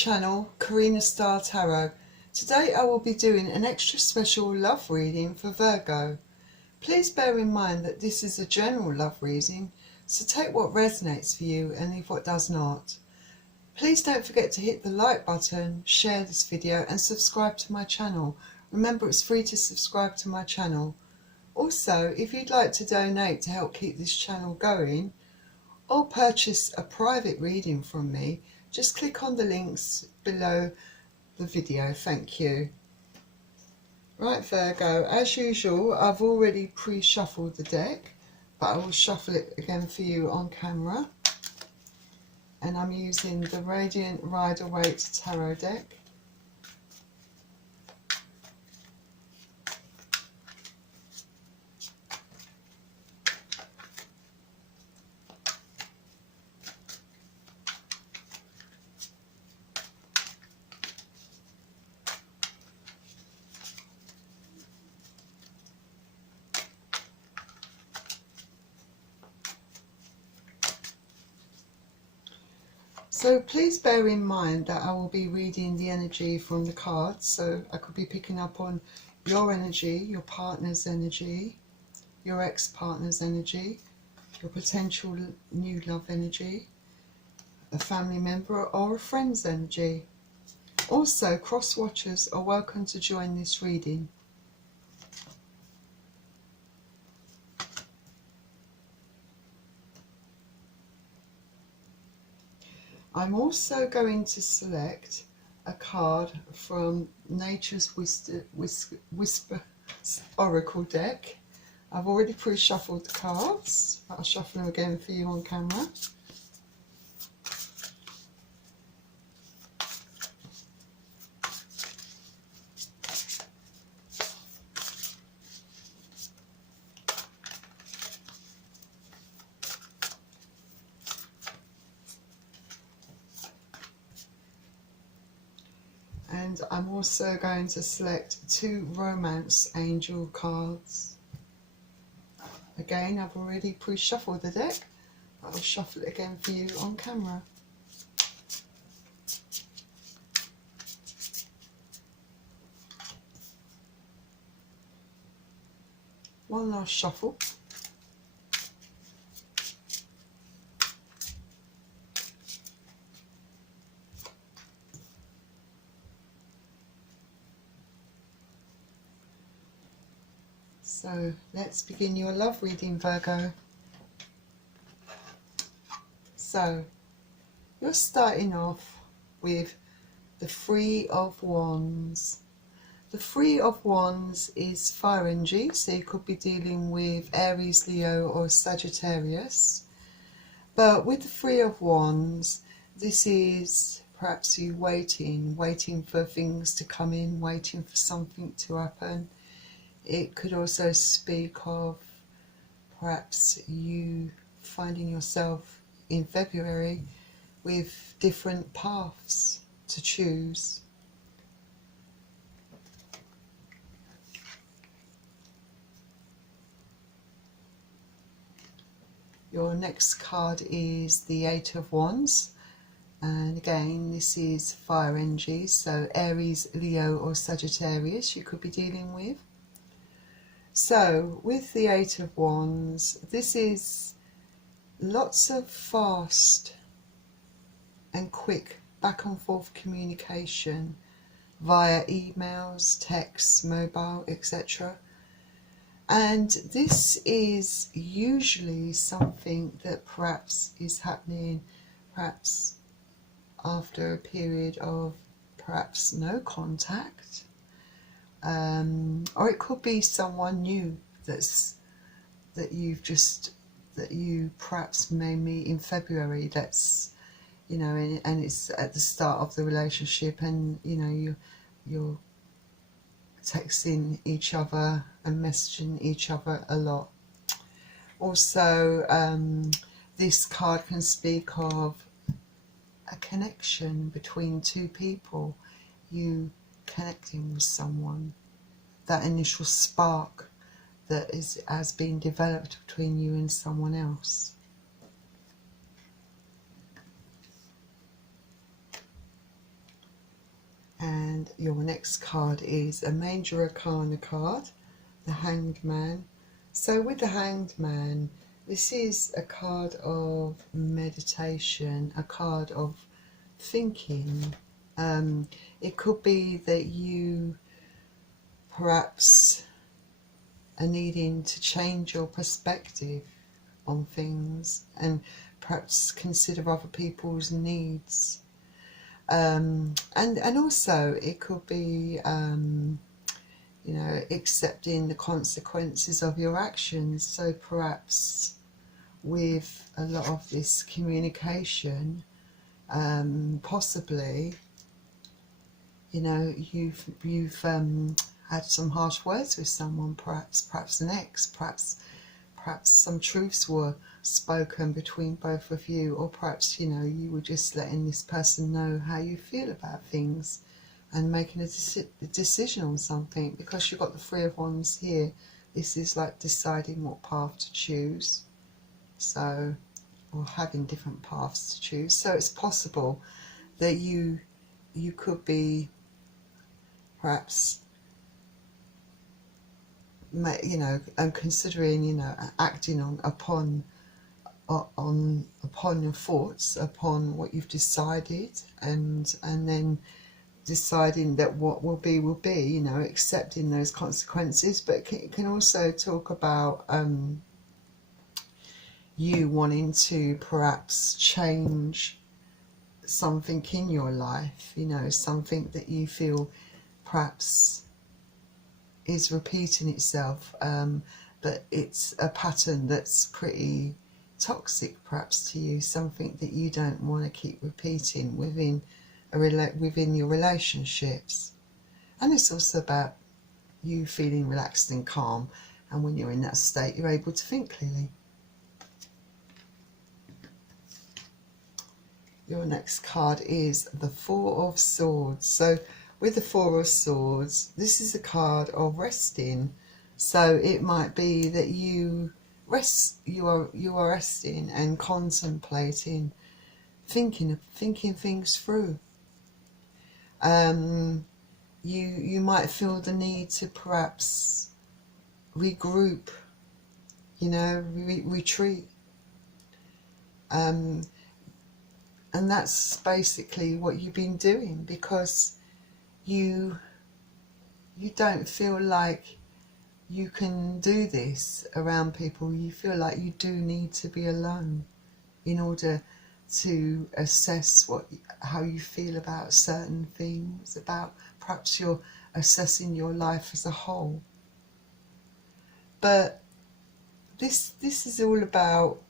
channel, Karina Star Tarot. Today I will be doing an extra special love reading for Virgo. Please bear in mind that this is a general love reading, so take what resonates for you and leave what does not. Please don't forget to hit the like button, share this video and subscribe to my channel. Remember, it's free to subscribe to my channel. Also, if you'd like to donate to help keep this channel going or purchase a private reading from me, just click on the links below the video. Thank you. Right, Virgo, as usual, I've already pre-shuffled the deck, but I will shuffle it again for you on camera. And I'm using the Radiant Rider-Waite Tarot deck. So please bear in mind that I will be reading the energy from the cards. So I could be picking up on your energy, your partner's energy, your ex-partner's energy, your potential new love energy, a family member or a friend's energy. Also, cross-watchers are welcome to join this reading. I'm also going to select a card from Nature's Whisper Oracle deck. I've already pre-shuffled the cards, but I'll shuffle them again for you on camera. And I'm also going to select two Romance Angel cards. Again, I've already pre-shuffled the deck. I'll shuffle it again for you on camera. One last shuffle. So let's begin your love reading, Virgo. So you're starting off with the Three of Wands. The Three of Wands is fire energy, so you could be dealing with Aries, Leo or Sagittarius. But with the Three of Wands, this is perhaps you waiting for things to come in, waiting for something to happen. It could also speak of perhaps you finding yourself in February with different paths to choose. Your next card is the Eight of Wands, and again this is fire energy, so Aries, Leo or Sagittarius you could be dealing with. So with the Eight of Wands, this is lots of fast and quick back and forth communication via emails, texts, mobile, etc. And this is usually something that perhaps is happening perhaps after a period of perhaps no contact. Or it could be someone new that you perhaps may meet in February, that's, you know, and it's at the start of the relationship, and you know you're texting each other and messaging each other a lot. Also, this card can speak of a connection between two people, you connecting with someone, that initial spark that has been developed between you and someone else. And your next card is a Major Arcana card, the Hanged Man. So with the Hanged Man, this is a card of meditation, a card of thinking. It could be that you perhaps are needing to change your perspective on things and perhaps consider other people's needs. And also it could be you know, accepting the consequences of your actions. So perhaps with a lot of this communication, possibly, you know, you've had some harsh words with someone, perhaps an ex, perhaps some truths were spoken between both of you, or perhaps, you know, you were just letting this person know how you feel about things and making a decision on something. Because you've got the Three of Wands here, this is like deciding what path to choose, so, or having different paths to choose. So it's possible that you could be perhaps, you know, considering, you know, acting upon your thoughts, upon what you've decided, and then deciding that what will be, you know, accepting those consequences. But it can also talk about you wanting to perhaps change something in your life, you know, something that you feel perhaps is repeating itself, but it's a pattern that's pretty toxic perhaps to you, something that you don't want to keep repeating within your relationships. And it's also about you feeling relaxed and calm, and when you're in that state you're able to think clearly. Your next card is the Four of Swords. So with the Four of Swords, this is a card of resting. So it might be that you are resting and contemplating, thinking things through. You might feel the need to perhaps regroup, you know, retreat. And that's basically what you've been doing, because you don't feel like you can do this around people. You feel like you do need to be alone in order to assess how you feel about certain things, about perhaps you're assessing your life as a whole. But this is all about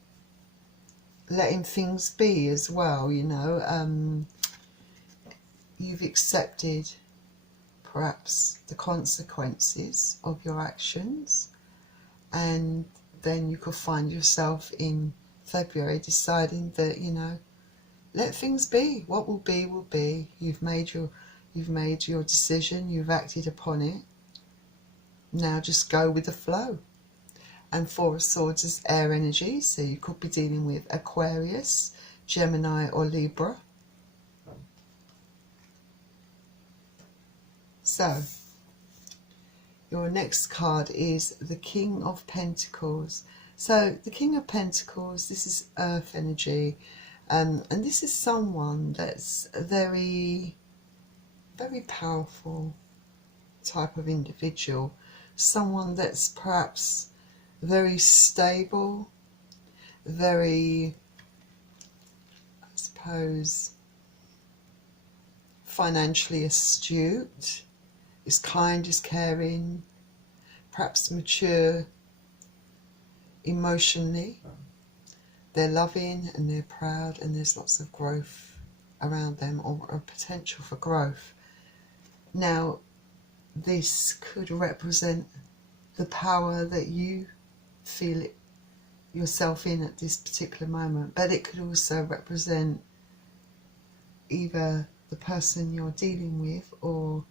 letting things be as well, you know. You've accepted perhaps the consequences of your actions, and then you could find yourself in February deciding that, you know, let things be. What will be will be. You've made your decision, you've acted upon it. Now just go with the flow. And Four of Swords is air energy, so you could be dealing with Aquarius, Gemini or Libra. So your next card is the King of Pentacles. So the King of Pentacles, this is earth energy, and this is someone that's a very, very powerful type of individual, someone that's perhaps very stable, very, I suppose, financially astute, is kind, is caring, perhaps mature emotionally. They're loving and they're proud, and there's lots of growth around them, or a potential for growth. Now, this could represent the power that you feel yourself in at this particular moment, but it could also represent either the person you're dealing with or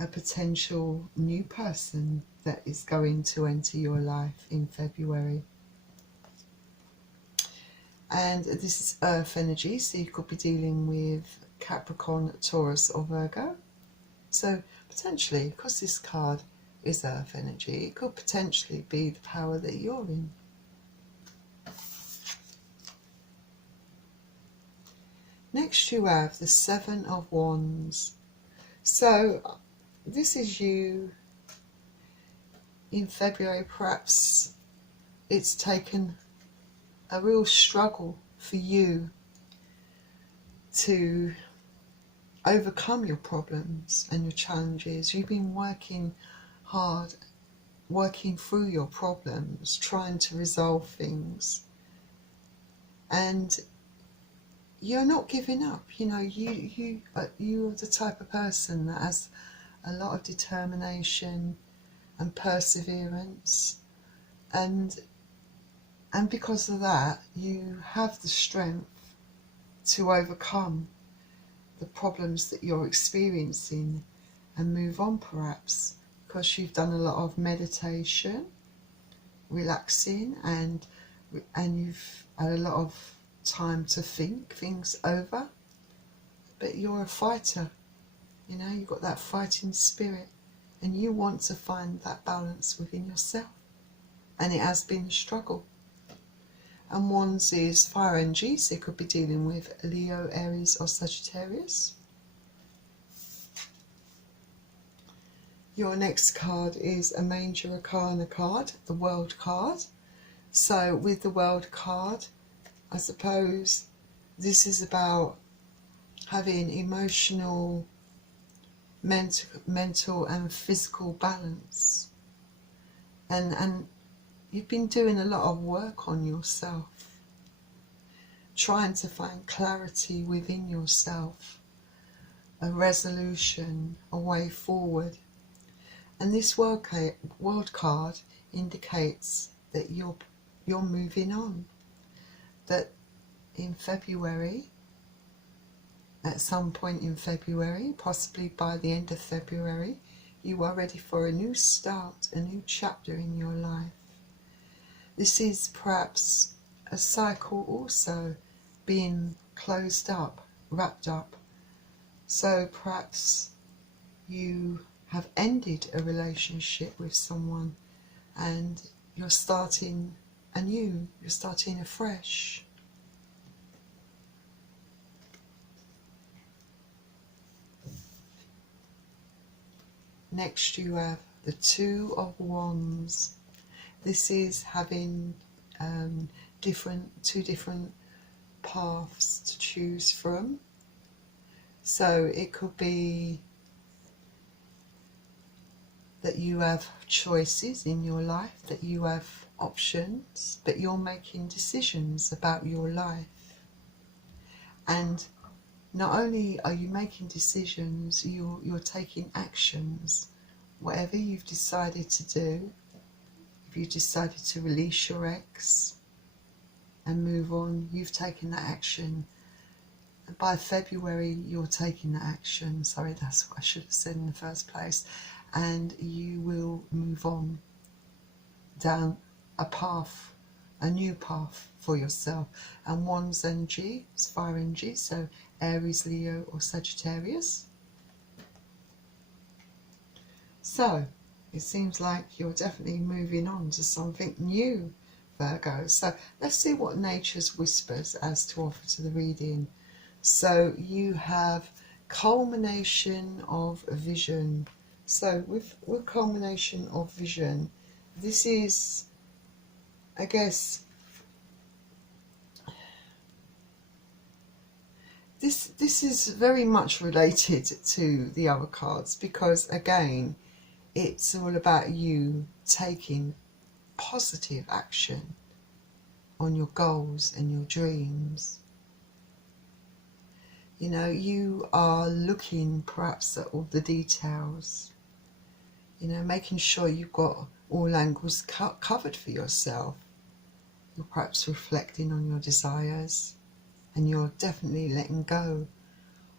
a potential new person that is going to enter your life in February. And this is earth energy, so you could be dealing with Capricorn, Taurus or Virgo. So potentially, because this card is earth energy, it could potentially be the power that you're in. Next you have the Seven of Wands. So this is you in February. Perhaps it's taken a real struggle for you to overcome your problems and your challenges. You've been working hard, working through your problems, trying to resolve things, and you're not giving up. You know, you're the type of person that has a lot of determination and perseverance, and because of that you have the strength to overcome the problems that you're experiencing and move on, perhaps because you've done a lot of meditation, relaxing, and you've had a lot of time to think things over. But you're a fighter, you know, you've got that fighting spirit, and you want to find that balance within yourself, and it has been a struggle. And Wands is fire energy, so you could be dealing with Leo, Aries or Sagittarius. Your next card is a major arcana card, the World card. So with the World card, I suppose this is about having emotional, mental and physical balance. And you've been doing a lot of work on yourself, trying to find clarity within yourself, a resolution, a way forward. And this world card indicates that you're moving on, that in February, at some point in February, possibly by the end of February, you are ready for a new start, a new chapter in your life. This is perhaps a cycle also being closed up, wrapped up. So perhaps you have ended a relationship with someone and you're starting anew, you're starting afresh. Next you have the Two of Wands. This is having two different paths to choose from. So it could be that you have choices in your life, that you have options, but you're making decisions about your life. And not only are you making decisions, you're taking actions. Whatever you've decided to do, if you decided to release your ex and move on, you've taken that action. And by February, you're taking that action. Sorry, that's what I should have said in the first place. And you will move on down a path, a new path for yourself. And Wands energy is fire energy, so Aries, Leo or Sagittarius. So it seems like you're definitely moving on to something new, Virgo. So let's see what nature's whispers has to offer to the reading. So you have culmination of vision. So with culmination of vision, this is, I guess, this is very much related to the other cards, because again, it's all about you taking positive action on your goals and your dreams. You know, you are looking perhaps at all the details, you know, making sure you've got all angles covered for yourself. You're perhaps reflecting on your desires, and you're definitely letting go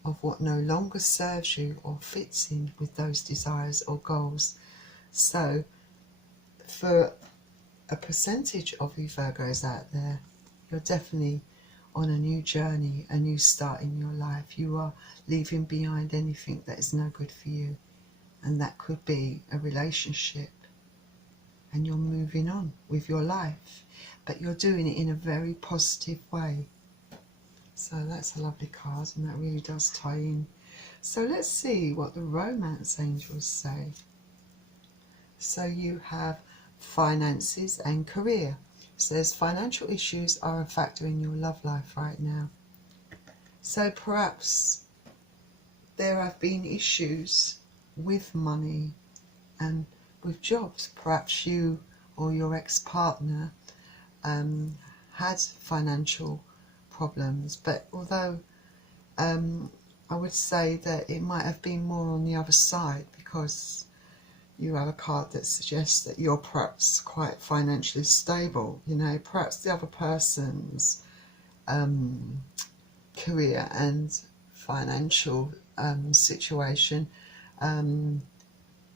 of what no longer serves you or fits in with those desires or goals. So for a percentage of you Virgos out there, you're definitely on a new journey, a new start in your life. You are leaving behind anything that is no good for you, and that could be a relationship, and you're moving on with your life, but you're doing it in a very positive way. So that's a lovely card, and that really does tie in. So let's see what the romance angels say. So you have finances and career. It says financial issues are a factor in your love life right now. So perhaps there have been issues with money and with jobs. Perhaps you or your ex-partner had financial problems, but although I would say that it might have been more on the other side, because you have a card that suggests that you're perhaps quite financially stable. You know, perhaps the other person's career and financial situation had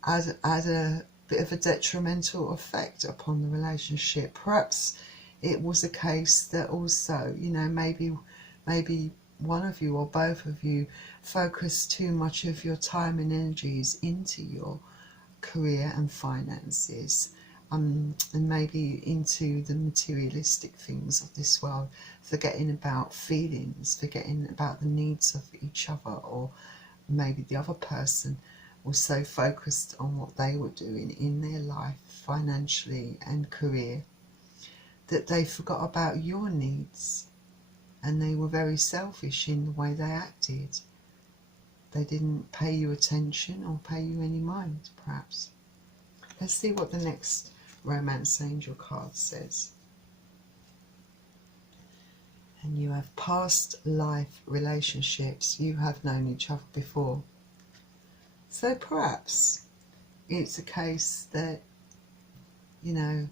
a bit of a detrimental effect upon the relationship. Perhaps it was a case that also, you know, maybe one of you or both of you focused too much of your time and energies into your career and finances, and maybe into the materialistic things of this world, forgetting about feelings, forgetting about the needs of each other, or maybe the other person was so focused on what they were doing in their life financially and career that they forgot about your needs, and they were very selfish in the way they acted. They didn't pay you attention or pay you any mind, perhaps. Let's see what the next romance angel card says. And you have past life relationships. You have known each other before. So perhaps it's a case that, you know,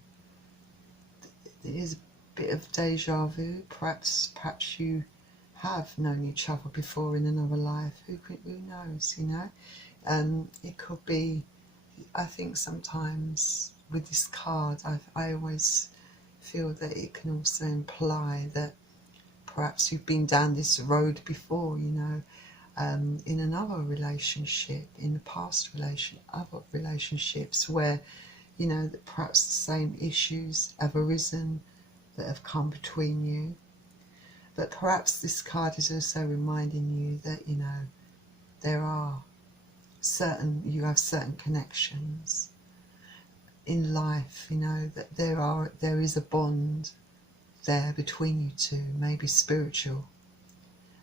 there is a bit of deja vu. Perhaps you have known each other before in another life. Who knows, you know? It could be, I think sometimes with this card, I always feel that it can also imply that perhaps you've been down this road before, you know, in another relationship, in the past other relationships where, you know, that perhaps the same issues have arisen that have come between you. But perhaps this card is also reminding you that, you know, you have certain connections in life, you know, that there is a bond there between you two, maybe spiritual,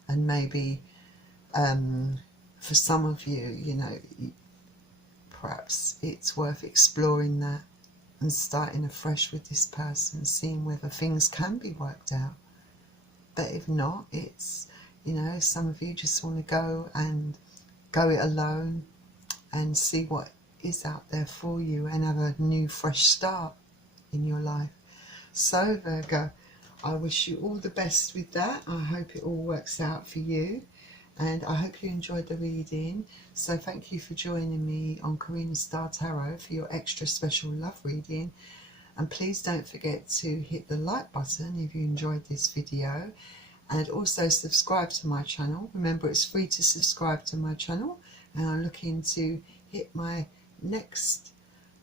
and maybe for some of you, you know, perhaps it's worth exploring that and starting afresh with this person, seeing whether things can be worked out. But if not, it's, you know, some of you just want to go it alone and see what is out there for you and have a new fresh start in your life. So Virgo, I wish you all the best with that. I hope it all works out for you, and I hope you enjoyed the reading. So thank you for joining me on Karina Star Tarot for your extra special love reading. And please don't forget to hit the like button if you enjoyed this video, and also subscribe to my channel. Remember, it's free to subscribe to my channel, and I'm looking to hit my next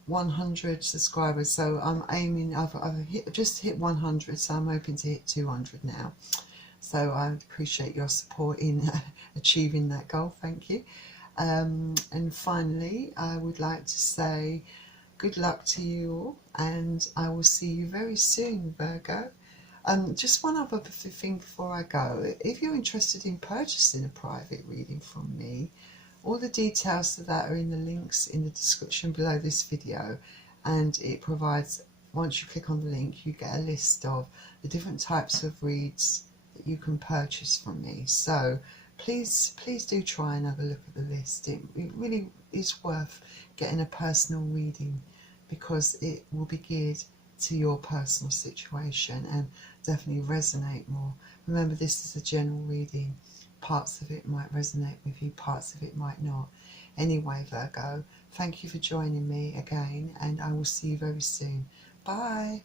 100 subscribers. So I'm aiming, I've just hit 100, so I'm hoping to hit 200 now. So I appreciate your support in achieving that goal. Thank you. And finally, I would like to say good luck to you all, and I will see you very soon, Virgo. Just one other thing before I go. If you're interested in purchasing a private reading from me, all the details to that are in the links in the description below this video, and it provides, once you click on the link, you get a list of the different types of reads that you can purchase from me. So please do try and have a look at the list. It really is worth getting a personal reading, because it will be geared to your personal situation and definitely resonate more. Remember, this is a general reading. Parts of it might resonate with you, parts of it might not. Anyway, Virgo, thank you for joining me again, and I will see you very soon. Bye.